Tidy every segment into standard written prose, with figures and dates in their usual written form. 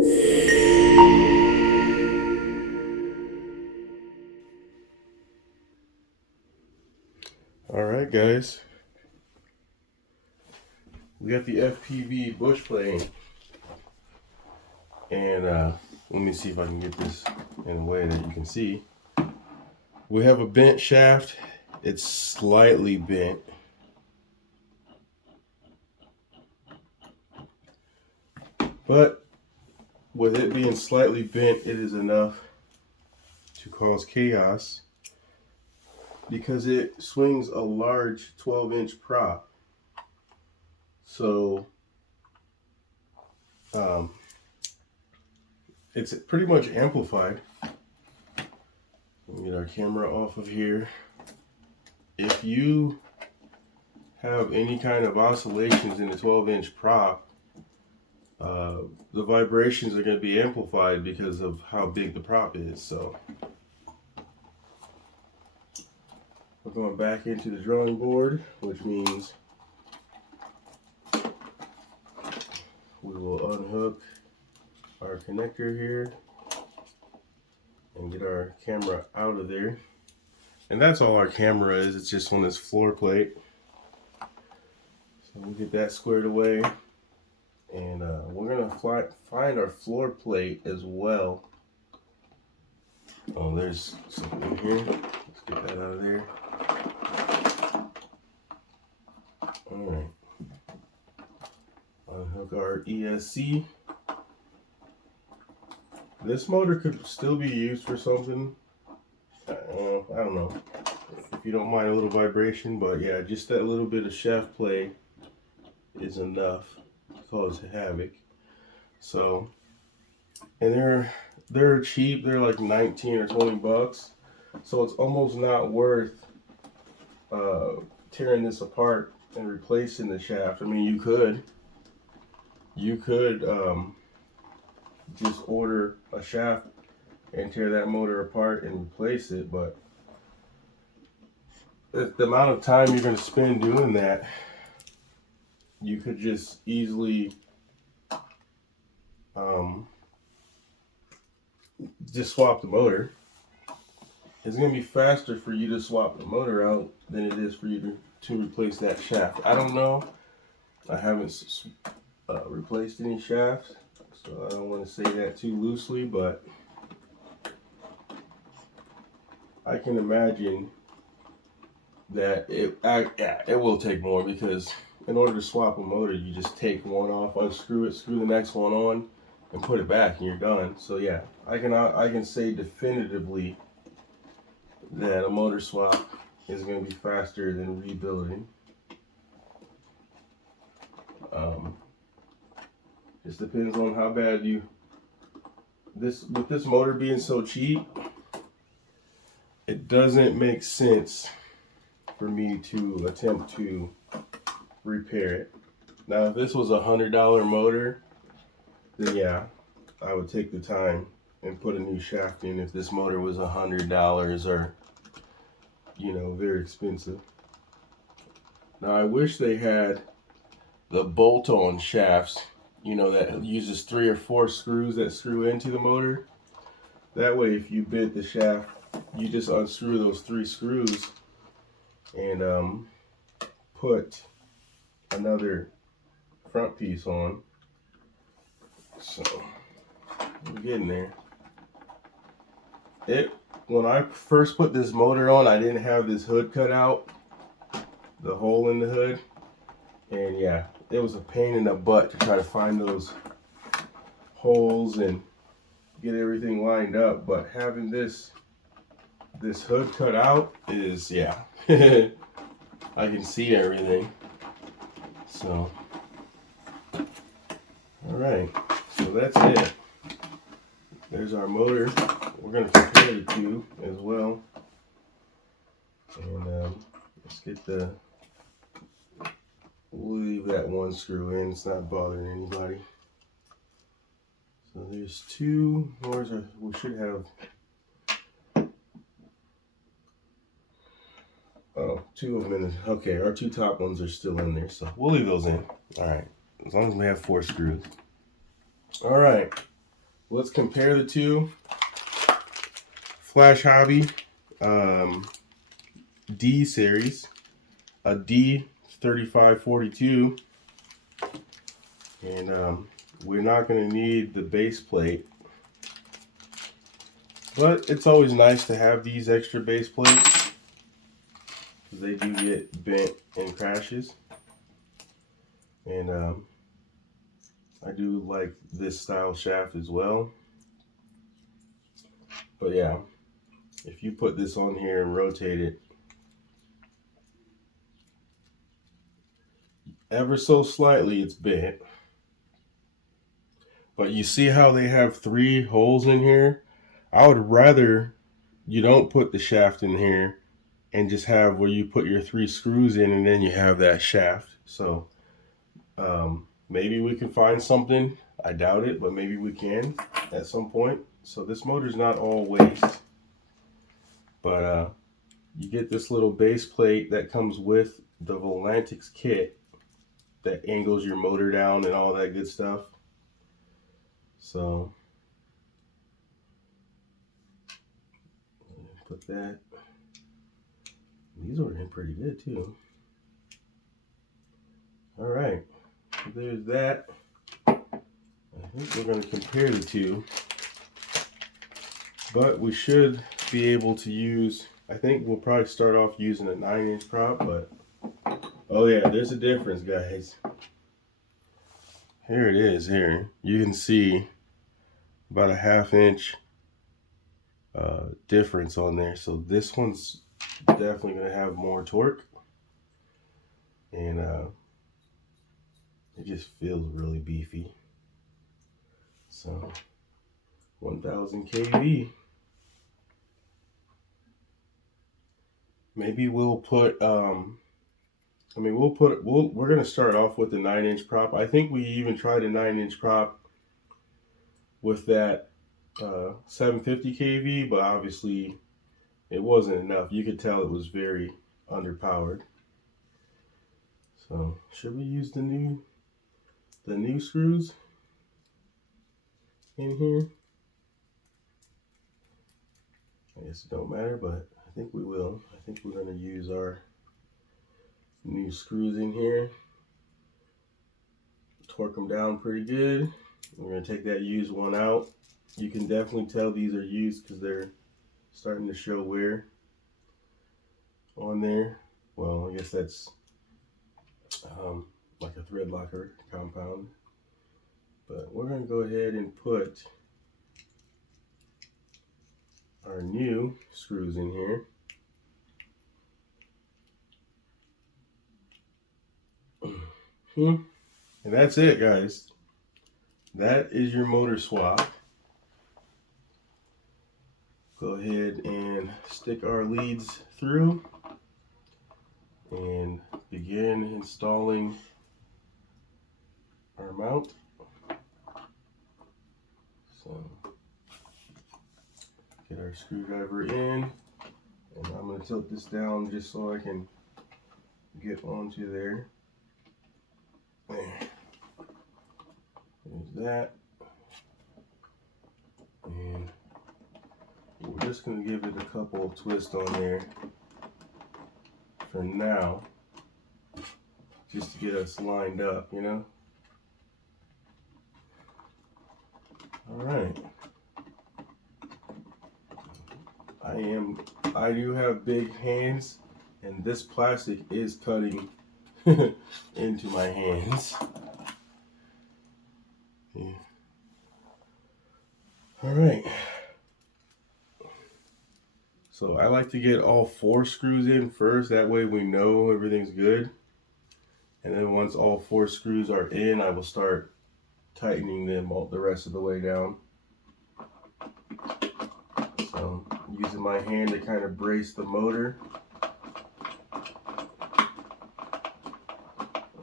All right, guys. We got the FPV bush plane, and let me see if I can get this in a way that you can see. We have a bent shaft. It's slightly bent. But with it being slightly bent, it is enough to cause chaos because it swings a large 12-inch prop. So it's pretty much amplified. Let me get our camera off of here. If you have any kind of oscillations in the 12-inch prop, the vibrations are going to be amplified because of how big the prop is. So we're going back into the drawing board, which means we will unhook our connector here and get our camera out of there. And that's all our camera is. It's just on this floor plate. So we'll get that squared away. And we're going to find our floor plate as well. Oh, there's something here. Let's get that out of there. Alright. Unhook our ESC. This motor could still be used for something. I don't know. If you don't mind a little vibration, but yeah, just that little bit of shaft play is enough to cause havoc. So, and they're cheap. They're like 19 or 20 bucks. So it's almost not worth tearing this apart and replacing the shaft. I mean, you could just order a shaft and tear that motor apart and replace it, but the amount of time you're going to spend doing that, you could just easily just swap the motor. It's going to be faster for you to swap the motor out than it is for you to replace that shaft. I don't know. I haven't replaced any shafts, so I don't want to say that too loosely, but I can imagine that it will take more, because in order to swap a motor, you just take one off, unscrew it, screw the next one on, and put it back, and you're done. So yeah, I can say definitively that a motor swap is going to be faster than rebuilding. Just depends on how bad with this motor being so cheap, it doesn't make sense for me to attempt to repair it. Now, if this was $100 motor, then yeah, I would take the time and put a new shaft in. If this motor was $100 or, you know, very expensive. Now, I wish they had the bolt-on shafts, you know, that uses 3 or 4 screws that screw into the motor. That way, if you bent the shaft, you just unscrew those 3 screws and put another front piece on. So we're getting there. When I first put this motor on, I didn't have this hood cut out, the hole in the hood, and yeah, it was a pain in the butt to try to find those holes and get everything lined up. But having this hood cut out is, yeah, I can see everything. So, all right, so that's it. There's our motor. We're going to compare the two as well. And let's get we'll leave that one screw in. It's not bothering anybody. So there's 2. We should have, oh, 2 of them in the, okay, our 2 top ones are still in there, so we'll leave those in. All right, as long as we have 4 screws. All right, let's compare the two. Flash Hobby D series, a D3542, and we're not going to need the base plate, but it's always nice to have these extra base plates because they do get bent in crashes. And I do like this style shaft as well. But yeah, if you put this on here and rotate it ever so slightly, it's bent. But you see how they have 3 holes in here? I would rather you don't put the shaft in here and just have where you put your 3 screws in and then you have that shaft. So maybe we can find something. I doubt it, but maybe we can at some point. So this motor's not all waste. But you get this little base plate that comes with the Volantix kit that angles your motor down and all that good stuff. So put that. These are in pretty good too. All right, so there's that. I think we're going to compare the two, but we should be able to use, I think we'll probably start off using a 9-inch prop, but oh yeah, there's a difference, guys. Here it is. Here you can see about a 1/2 inch difference on there. So this one's definitely going to have more torque, and it just feels really beefy. So 1000 kV. Maybe we'll put we're going to start off with the 9-inch prop. I think we even tried a 9-inch prop with that 750 kV, but obviously it wasn't enough. You could tell it was very underpowered. So should we use the new screws in here? I guess it don't matter, but I think we will. I think we're going to use our new screws in here. Torque them down pretty good. We're going to take that used one out. You can definitely tell these are used because they're starting to show wear on there. Well, I guess that's like a thread locker compound. But we're going to go ahead and put our new screws in here. And that's it, guys. That is your motor swap. Go ahead and stick our leads through and begin installing our mount. So get our screwdriver in, and I'm going to tilt this down just so I can get onto there. There. There's that. And we're just going to give it a couple of twists on there for now, just to get us lined up, you know. All right. I do have big hands, and this plastic is cutting into my hands. Yeah. All right. So I like to get all 4 screws in first. That way we know everything's good. And then once all 4 screws are in, I will start tightening them all the rest of the way down. So using my hand to kind of brace the motor.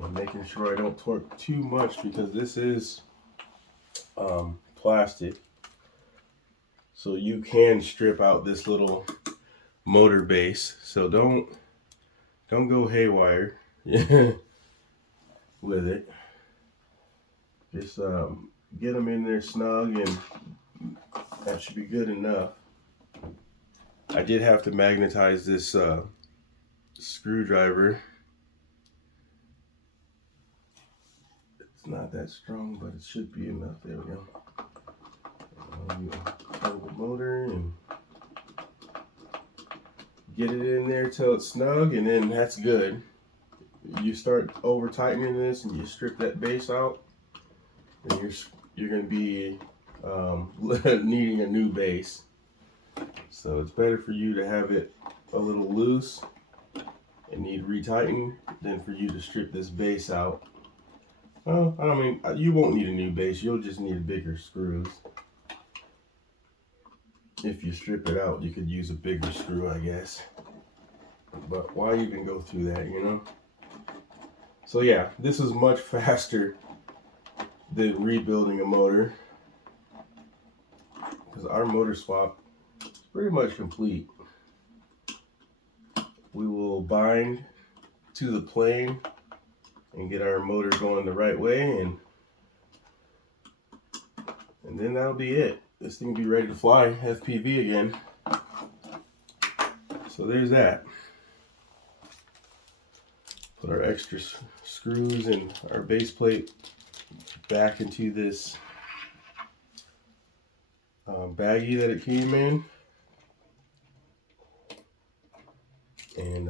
And making sure I don't torque too much because this is plastic. So you can strip out this little motor base. So don't go haywire with it. Just get them in there snug and That should be good enough. I did have to magnetize this screwdriver. It's not that strong, but it should be enough. There we go. You pull the motor and get it in there till it's snug, and then that's good. You start over tightening this and you strip that base out, and you're going to be needing a new base. So it's better for you to have it a little loose and need retighten than for you to strip this base out. Well, I mean, you won't need a new base. You'll just need bigger screws. If you strip it out, you could use a bigger screw, I guess. But why even go through that, you know? So yeah, this is much faster than rebuilding a motor, because our motor swap is pretty much complete. We will bind to the plane and get our motor going the right way, and then that'll be it. This thing will be ready to fly FPV again. So there's that. Put our extra screws and our base plate back into this baggie that it came in, and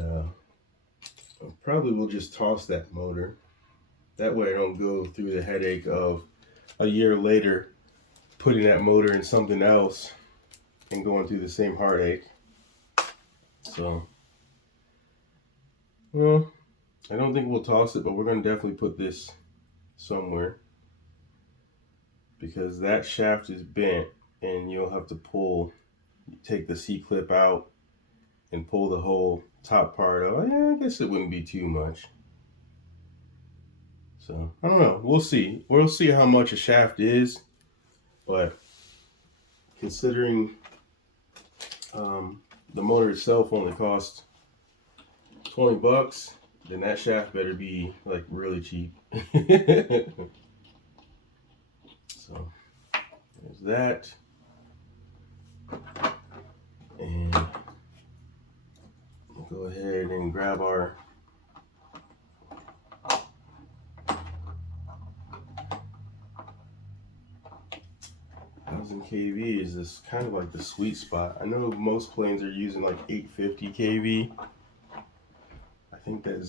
probably we'll just toss that motor. That way I don't go through the headache of a year later putting that motor in something else and going through the same heartache. So, well, I don't think we'll toss it, but we're going to definitely put this somewhere, because that shaft is bent and you'll have to take the C-clip out and pull the whole top part out. Yeah, I guess it wouldn't be too much. So, I don't know. We'll see. We'll see how much a shaft is, but considering the motor itself only costs $20, then that shaft better be like really cheap. So there's that, and we'll go ahead and grab our kV. Is this kind of like the sweet spot? I know most planes are using like 850 kV. I think that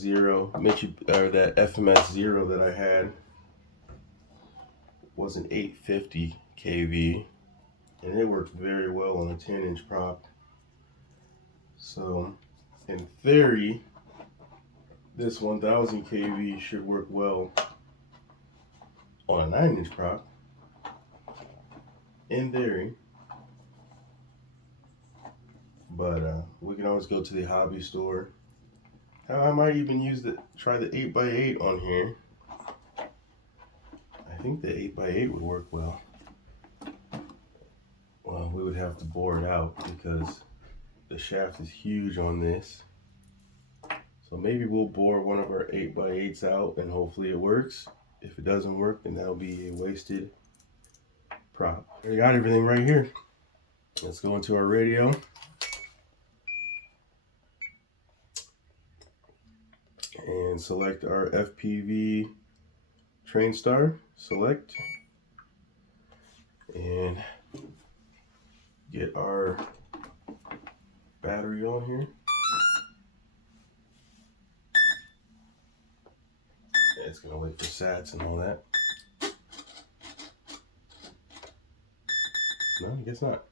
that FMS 0 that I had was an 850 kV, and it worked very well on a 10-inch prop. So in theory, this 1000 kV should work well on a 9-inch prop. In theory, but we can always go to the hobby store. I might even try the 8x8 on here. I think the 8x8 would work well. Well, we would have to bore it out because the shaft is huge on this. So maybe we'll bore one of our 8x8s out and hopefully it works. If it doesn't work, then that'll be a wasted prop. We got everything right here. Let's go into our radio. And select our FPV Trainstar. Select. And get our battery on here. It's gonna wait for sats and all that. No, I guess not.